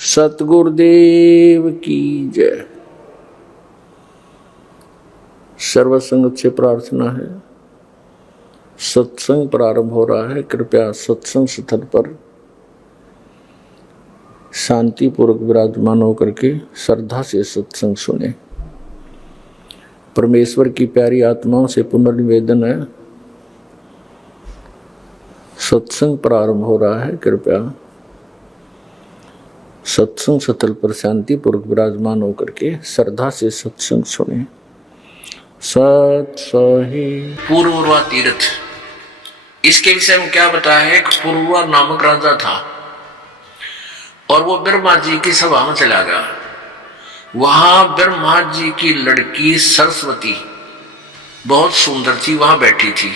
सतगुरुदेव की जय। सर्वसंगत से प्रार्थना है, सत्संग प्रारंभ हो रहा है। कृपया सत्संग स्थल पर शांतिपूर्वक विराजमान होकर के श्रद्धा से सत्संग सुने। परमेश्वर की प्यारी आत्माओं से पुनर्निवेदन है, सत्संग प्रारंभ हो रहा है। कृपया सत्संग स्थल पर शांतिपूर्वक विराजमान होकर के श्रद्धा से सत्संग सुने। सत सही पूर्ववा तीर्थ, इसके विषय में क्या बताया है? एक पूर्ववा नामक राजा था और वो ब्रह्मा जी की सभा में चला गया। वहां ब्रह्मा जी की लड़की सरस्वती बहुत सुंदर थी, वहां बैठी थी।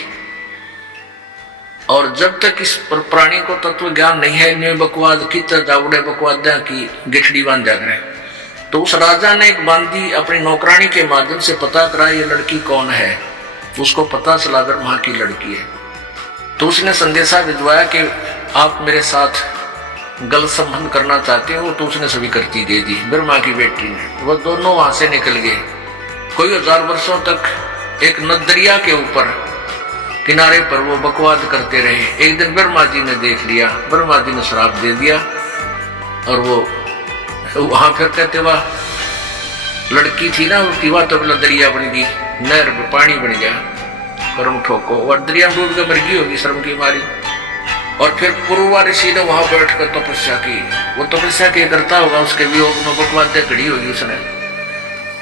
और जब तक इस प्राणी को तत्व ज्ञान नहीं है, इनमें बकवाद की जावड़े बकवादा की गिठड़ी बांध जाग रहे, तो उस राजा ने एक बांदी अपनी नौकरानी के माध्यम से पता करा ये लड़की कौन है। उसको पता चला ब्रह्मा की लड़की है। तो उसने संदेशा भिजवाया कि आप मेरे साथ गलत संबंध करना चाहते हो। तो उसने स्वीकृति दे दी ब्रह्मा की बेटी ने। वो दोनों वहां से निकल गए। कोई 1000 वर्षों तक एक नदरिया के ऊपर किनारे पर वो बकवाद करते रहे। एक दिन ब्रह्मा जी ने देख लिया, ब्रह्मा जी ने श्राप दे दिया और वो वहां फिर कहते वह लड़की थी ना, उसकी वह तो दरिया बन गई, नहर में पानी बन गया, कर्म ठोको और दरिया डूब के मर गई होगी श्रम की मारी। और फिर पूर्वा ऋषि ने वहां बैठकर तपस्या की। वो तपस्या के करता होगा, उसके वियोग में बकवाद खड़ी होगी उसने।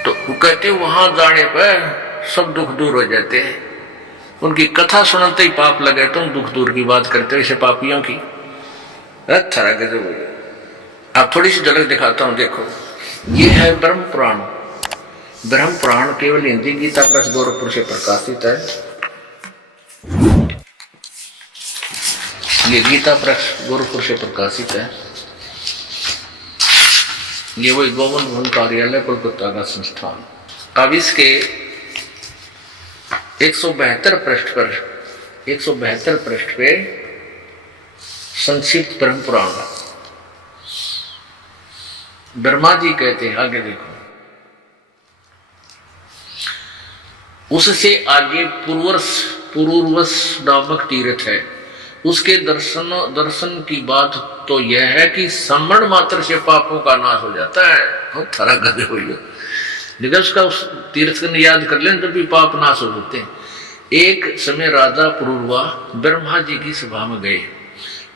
तो वो कहते वहां जाने पर सब दुख दूर हो जाते हैं। उनकी कथा सुनते ही पाप लगे। तुम दुख दूर की बात करते हो इसे पापियों की। अच्छा गजब। आप थोड़ी सी झलक दिखाता हूं, देखो। ये है ब्रह्म पुराण। ब्रह्म पुराण केवल हिंदी गीता प्रेस गोरखपुर से प्रकाशित है। ये गीता प्रेस गोरखपुर से प्रकाशित है। ये वही गोविंद भवन कार्यालय कोलकाता का संस्थान। अब इसके 172 पृष्ठ पे संक्षिप्त ब्रह्म पुराण ब्रह्मा जी कहते हैं, आगे देखो। उससे आगे पुरूर्वस नामक तीर्थ है। उसके दर्शन की बात तो यह है कि स्मरण मात्र से पापों का नाश हो जाता है। बहुत सारा गधे हो गया, लेकिन उसका उस तीर्थ को याद कर लें तब भी पाप नाश हो जाते हैं। एक समय राजा पुरूर्वा ब्रह्मा जी की सभा में गए।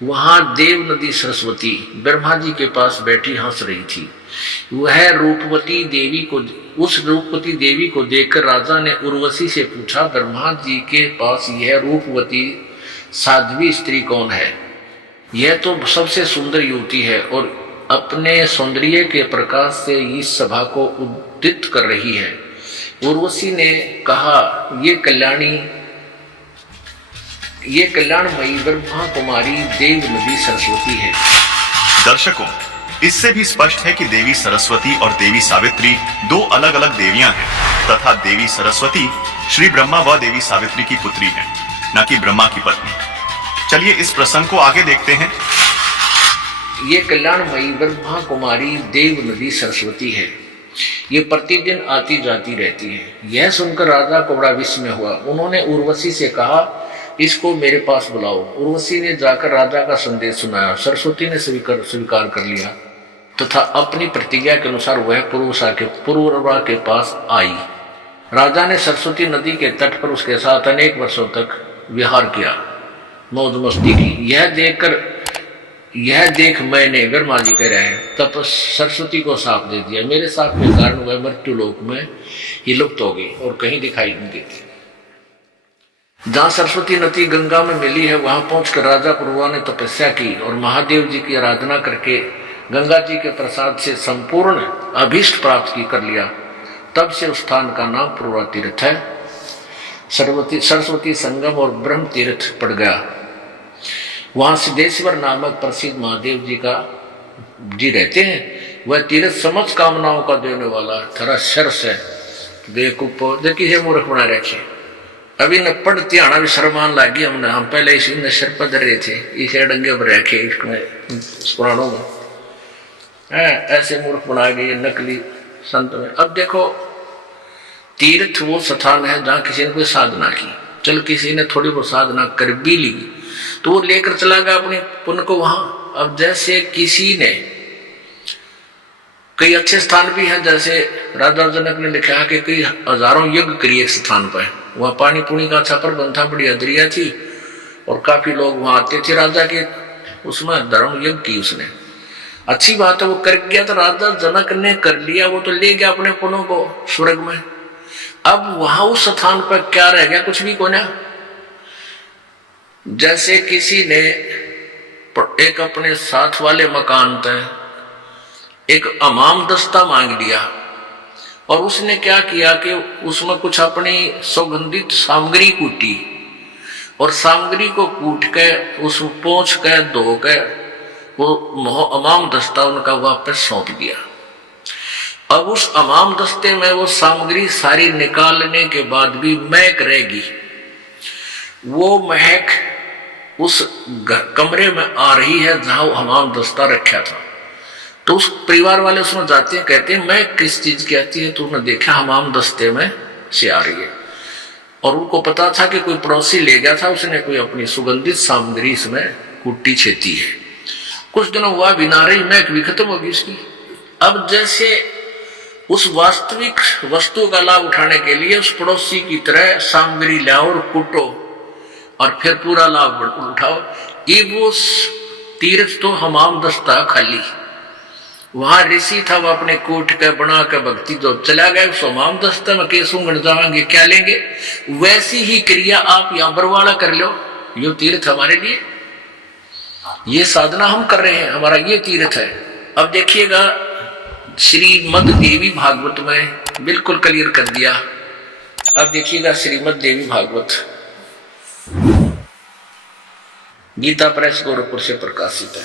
वहां देव नदी सरस्वती ब्रह्मा जी के पास बैठी हंस रही थी। वह रूपवती देवी को देखकर राजा ने उर्वशी से पूछा, ब्रह्मा जी के पास यह रूपवती साध्वी स्त्री कौन है? यह तो सबसे सुंदर युवती है और अपने सौंदर्य के प्रकाश से इस सभा को उद्दीत कर रही है। उर्वशी ने कहा, ये कल्याणमयी ब्रह्मा कुमारी देव नदी सरस्वती है। दर्शकों, इससे भी स्पष्ट है कि देवी सरस्वती और देवी सावित्री दो अलग अलग देवियां हैं तथा देवी सरस्वती श्री ब्रह्मा व देवी सावित्री की पुत्री है, न कि ब्रह्मा की पत्नी। चलिए इस प्रसंग को आगे देखते हैं। ये कल्याणमयी ब्रह्मा कुमारी देव नदी सरस्वती है। ये प्रतिदिन आती जाती रहती है। यह सुनकर राजा को बड़ा विस्मय हुआ। उन्होंने उर्वशी से कहा, इसको मेरे पास बुलाओ। उर्वशी ने जाकर राजा का संदेश सुनाया। सरस्वती ने स्वीकार कर लिया तथा अपनी प्रतिज्ञा के अनुसार वह पुरूर्वा के पास आई। राजा ने सरस्वती नदी के तट पर उसके साथ अनेक वर्षों तक विहार किया, मौज मस्ती की। यह देख मैंने, ब्रह्मा जी कह रहे हैं, तब सरस्वती को साप दे दिया। मेरे साप के कारण वह मृत्यु लोक में ही लुप्त हो गई और कहीं दिखाई नहीं देती। जहां सरस्वती नदी गंगा में मिली है, वहां पहुंचकर राजा पुरूर्वा ने तपस्या की और महादेव जी की आराधना करके गंगा जी के प्रसाद से संपूर्ण अभीष्ट प्राप्त कर लिया। तब से उस स्थान का नाम पुरूर्वा तीर्थ है। सरस्वती संगम और ब्रह्म तीर्थ पड़ गया। वहां सिद्धेश्वर नामक प्रसिद्ध महादेव जी रहते हैं। वह तीर्थ समस्त कामनाओं का देने वाला थरा शर्स है। देखिए मूर्ख बना रखे। अभी न पढ़ते आना भी शर्मान लागी। हम पहले इसी नशर पर रहे थे, इसे डंगे पर रखे इसमें पुराणों में। ऐसे मूर्ख बनाए गए नकली संत में। अब देखो, तीर्थ वो स्थान है जहां किसी ने कोई साधना की, चल किसी ने थोड़ी बहुत साधना कर भी ली तो वो लेकर चला गया अपनी पुण्य को वहां। अब जैसे किसी ने, कई अच्छे स्थान भी हैं, जैसे राजा जनक ने लिखा है कि कई हजारों यज्ञ करिए एक स्थान पर, वहां पानी पुणी का अच्छा प्रबंध था, बड़ी दरिया थी और काफी लोग वहां आते थे राजा के, उसमें धर्म यज्ञ की उसने, अच्छी बात है वो कर गया। तो राजा जनक ने कर लिया, वो तो ले गया अपने पुण्यों को स्वर्ग में। अब वहां उस स्थान पर क्या रह गया, कुछ भी को ना। जैसे किसी ने एक अपने साथ वाले मकान तक एक हमाम दस्ता मांग लिया और उसने क्या किया कि उसमें कुछ अपनी सुगंधित सामग्री कूटी और सामग्री को कूट के उसमें पोंछ के धो के वो हमाम दस्ता उनका वापस सौंप दिया। अब उस हमाम दस्ते में वो सामग्री सारी निकालने के बाद भी महक रहेगी, वो महक उस कमरे में आ रही है जहां वो हमाम दस्ता रखा था। तो उस परिवार वाले उसमें जाते हैं, कहते हैं मैं किस चीज की आती है, तो उन्होंने देखा हमाम दस्ते में से आ रही है और उनको पता था कि कोई पड़ोसी ले गया था, उसने कोई अपनी सुगंधित सामग्री इसमें कुट्टी छेती है। कुछ दिनों हुआ बिना रही महक भी खत्म होगी उसकी। अब जैसे उस वास्तविक वस्तु का लाभ उठाने के लिए उस पड़ोसी की तरह सामग्री लाओ और कूटो और फिर पूरा लाभ उठाओ, ये वो तीर्थ तो हमाम दस्ता खाली, वहां ऋषि था वो अपने कूट के बना के भक्ति जो चला गया, उस हमाम दस्ते में के सूंघने जाएंगे क्या लेंगे। वैसी ही क्रिया आप यहां बरवाड़ा कर लो, यो तीर्थ हमारे लिए, ये साधना हम कर रहे हैं, हमारा ये तीर्थ है। अब देखिएगा श्रीमद् देवी भागवत में बिल्कुल क्लियर कर दिया। अब देखिएगा श्रीमद् देवी भागवत गीता प्रेस गोरखपुर से प्रकाशित है।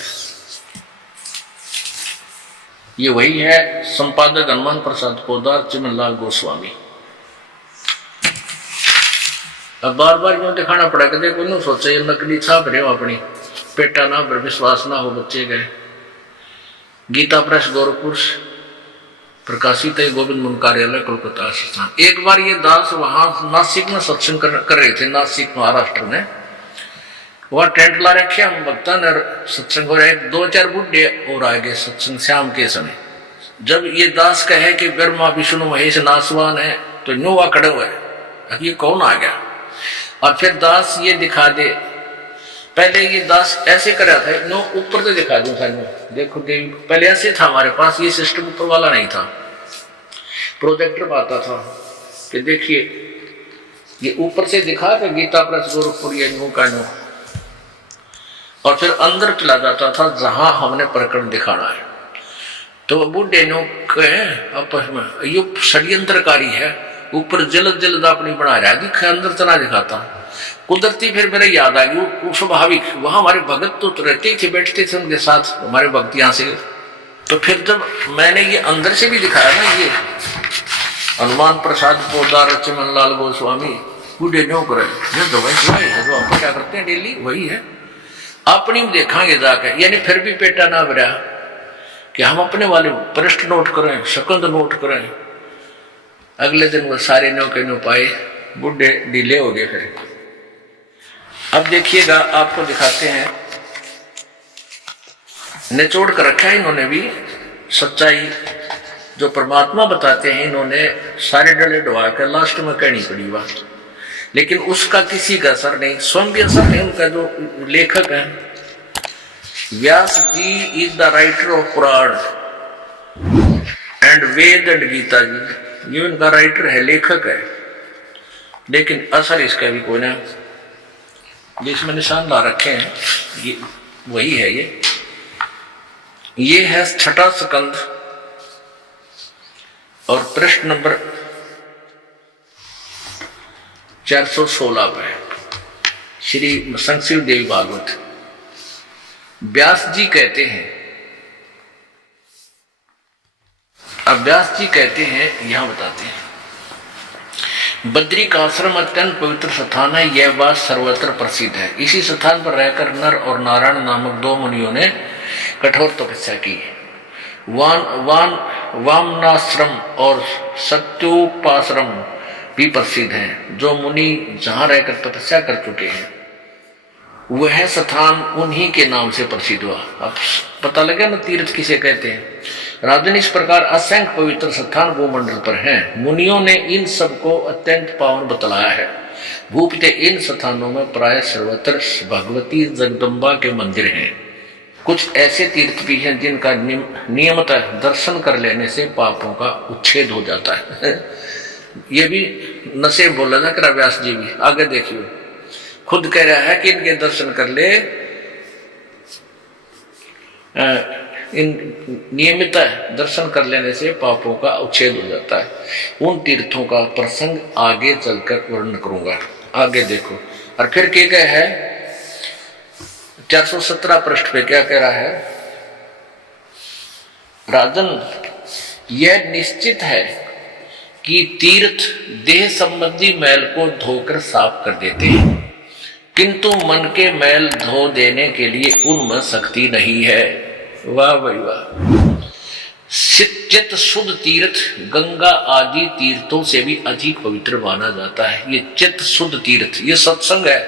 ये वही है, संपादक हनुमान प्रसाद पोदार, चिमनलाल गोस्वामी। अब बार बार क्यों दिखाना पड़ा कि देखो न सोचे ये नकली छाप रहे हो अपनी, पेटा ना पर विश्वास ना हो बच्चे गए। गीता प्रेस गोरखपुर प्रकाशित है, गोविंद मुन कार्यालय कोलकाता स्थान। एक बार ये दास वहां नासिक में सत्संग कर रहे थे, नासिक महाराष्ट्र में, वहां टेंट ला रखे, हम भक्ता ने सत्संग हो रहे, 2-4 बुढ़े और आगे सत्संग शाम के समय। जब ये दास कहे कि ब्रह्मा विष्णु महेश नासवान है तो न्यू वहां खड़े हुए, अब ये कौन आ गया। और फिर दास ये दिखा दे, पहले ये दास ऐसे कर रहा था, नो ऊपर से दिखा दूं था, देखो देवी, पहले ऐसे था हमारे पास, ये सिस्टम ऊपर वाला नहीं था, प्रोजेक्टर पर आता था कि देखिए ये ऊपर से दिखा था गीता प्रेस गोरखपुर ये नो का नो, और फिर अंदर चला जाता था जहां हमने प्रकरण दिखाना है। तो बूढ़े नो आपस में ये षड्यंत्रकारी है, ऊपर जल्द जल्द अपनी बना रहा है, दिखा अंदर चला दिखाता। कुदरती फिर मेरे याद आ गई, वो स्वाभाविक, वहां हमारे भगत तो रहते ही थे, बैठते थे उनके साथ हमारे भक्त यहाँ से। तो फिर जब मैंने ये अंदर से भी दिखाया ना, ये हनुमान प्रसाद पोदार, चिमनलाल गोस्वामी, बूढ़े नो करे, ये तो वही है जो हम क्या करते हैं डेली, वही है। अपनी देखांगे जाकर, यानी फिर भी पेटा ना भरा कि हम अपने वाले पृष्ठ नोट करें, शकंद नोट करें। अगले दिन वो सारे नो के नो पाए, बुढ़े ढीले हो गए। फिर अब देखिएगा, आपको दिखाते हैं, निचोड़ कर रखा है इन्होंने भी सच्चाई जो परमात्मा बताते हैं, इन्होंने सारे डले डुबा कर लास्ट में कहनी पड़ी बात, लेकिन उसका किसी का असर नहीं, स्वयं भी असर नहीं। उनका जो लेखक है Vyas ji is the writer of Purana and Veda and Gita ji, ये उनका राइटर है, लेखक है, लेकिन असर इसका भी कोई ना। जिसमें निशान ला रखे हैं ये वही है, ये है 6ठा स्कंद और पृष्ठ नंबर 416 पे श्री संक्षिव देवी भागवत। व्यास जी कहते हैं, अब व्यास जी कहते हैं, यहां बताते हैं, बद्री का आश्रम अत्यंत पवित्र स्थान है, यह बात सर्वत्र प्रसिद्ध है। इसी स्थान पर रहकर नर और नारायण नामक 2 मुनियों ने कठोर तपस्या की। वामनाश्रम और सत्योपाश्रम भी प्रसिद्ध हैं, जो मुनि जहां रहकर तपस्या कर चुके हैं वह स्थान उन्हीं के नाम से प्रसिद्ध हुआ। अब पता लगा ना तीर्थ किसे कहते हैं। राजन, इस प्रकार असंख्य पवित्र स्थान भूमंडल पर हैं। मुनियों ने इन सब को अत्यंत पावन बतलाया है। भूपते इन स्थानों में प्राय सर्वत्र भगवती जगदम्बा के मंदिर हैं। कुछ ऐसे तीर्थ भी हैं जिनका नियमतः दर्शन कर लेने से पापों का उच्छेद हो जाता है। ये भी नशे बोला ना करा व्यास जी भी। आगे देखिए, खुद कह रहा है कि इनके दर्शन कर ले, इन नियमित दर्शन कर लेने से पापों का उच्छेद हो जाता है। उन तीर्थों का प्रसंग आगे चलकर वर्णन करूंगा। आगे देखो, और फिर क्या है 417 पृष्ठ पे क्या कह रहा है। राजन, यह निश्चित है कि तीर्थ देह संबंधी मैल को धोकर साफ कर देते हैं, किंतु मन के मैल धो देने के लिए उनमें शक्ति नहीं है। वाह भाई वाह। चित्त शुद्ध तीर्थ गंगा आदि तीर्थों से भी अधिक पवित्र माना जाता है। ये चित्त शुद्ध तीर्थ, ये सत्संग है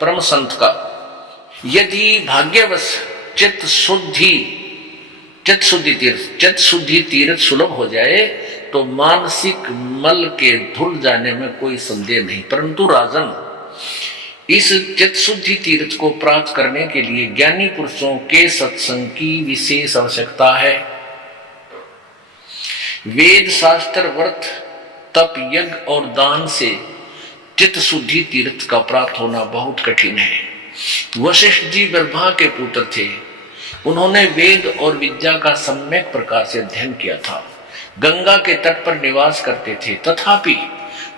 परम संत का। यदि भाग्यवश चित्त शुद्धि तीर्थ सुलभ हो जाए तो मानसिक मल के धुल जाने में कोई संदेह नहीं। परंतु राजन, इस चित्त शुद्धि तीर्थ को प्राप्त करने के लिए ज्ञानी पुरुषों के सत्संग की विशेष आवश्यकता है। वेद शास्त्र व्रत तप यज्ञ और दान से चित्त शुद्धि तीर्थ का प्राप्त होना बहुत कठिन है। वशिष्ठ जी ब्रह्मा के पुत्र थे। उन्होंने वेद और विद्या का सम्यक प्रकार से अध्ययन किया था। गंगा के तट पर निवास करते थे, तथापि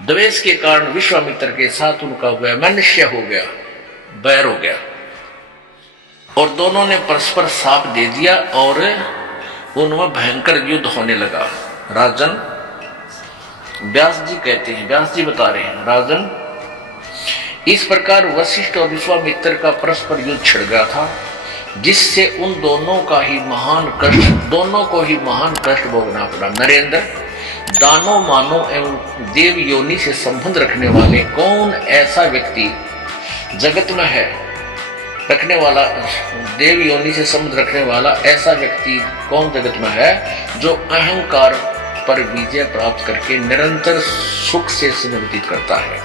द्वेष के कारण विश्वामित्र के साथ उनका वैमनस्य हो गया, बैर हो गया, और दोनों ने परस्पर शाप दे दिया और उनमें भयंकर युद्ध होने लगा। राजन, व्यास जी कहते हैं, व्यास जी बता रहे हैं, राजन, इस प्रकार वशिष्ठ और विश्वामित्र का परस्पर युद्ध छिड़ गया था, जिससे उन दोनों को ही महान कष्ट भोगना पड़ा। नरेंद्र, दानों मानों एवं देव योनि से संबंध रखने वाले कौन ऐसा व्यक्ति जगत में है, रखने वाला देव योनि से संबंध रखने वाला ऐसा व्यक्ति कौन जगत में है, जो अहंकार पर विजय प्राप्त करके निरंतर सुख से समय व्यतीत करता है।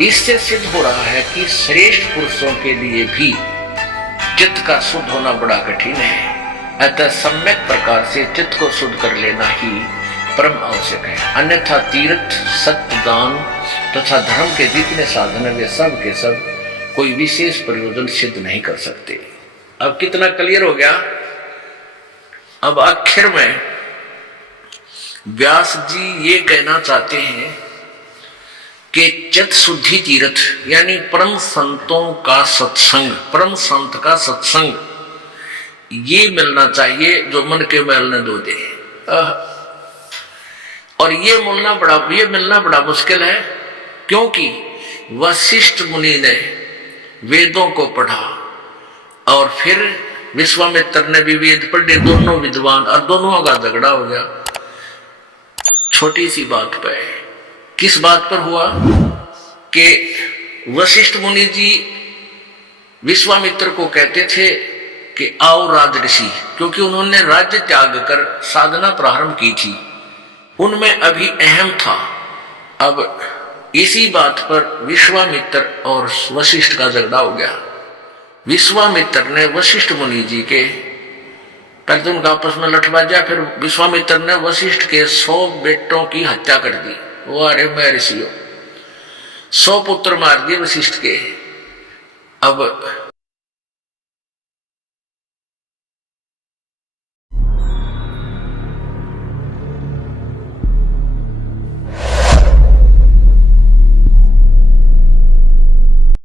इससे सिद्ध हो रहा है कि श्रेष्ठ पुरुषों के लिए भी चित्त का शुद्ध होना बड़ा कठिन है। अतः सम्यक प्रकार से चित्त को शुद्ध कर लेना ही परम आवश्यक है। अन्यथा तीर्थ, सत्य, दान तथा धर्म के जितने साधन है वे सब के सब कोई विशेष प्रयोजन सिद्ध नहीं कर सकते। अब कितना क्लियर हो गया। अब आखिर में व्यास जी ये कहना चाहते हैं कि चित्त शुद्धि तीर्थ यानी परम संतों का सत्संग, परम संत का सत्संग ये मिलना चाहिए जो मन के मैल न धो दे। और ये मिलना बड़ा मुश्किल है, क्योंकि वशिष्ठ मुनि ने वेदों को पढ़ा और फिर विश्वामित्र ने भी वेद पढ़े, दोनों विद्वान, और दोनों का झगड़ा हो गया छोटी सी बात पे। किस बात पर हुआ कि वशिष्ठ मुनि जी विश्वामित्र को कहते थे कि आओ राजऋषि, क्योंकि उन्होंने राज्य त्याग कर साधना प्रारंभ की थी, उनमें अभी अहम था। अब इसी बात पर विश्वामित्र और वशिष्ठ का झगड़ा हो गया। विश्वामित्र ने वशिष्ठ मुनि जी के पहले तो उनका आपस में लठबाजा, फिर विश्वामित्र ने वशिष्ठ के 100 बेटों की हत्या कर दी। वो अरे महर्षियों, 100 पुत्र मार दिए वशिष्ठ के। अब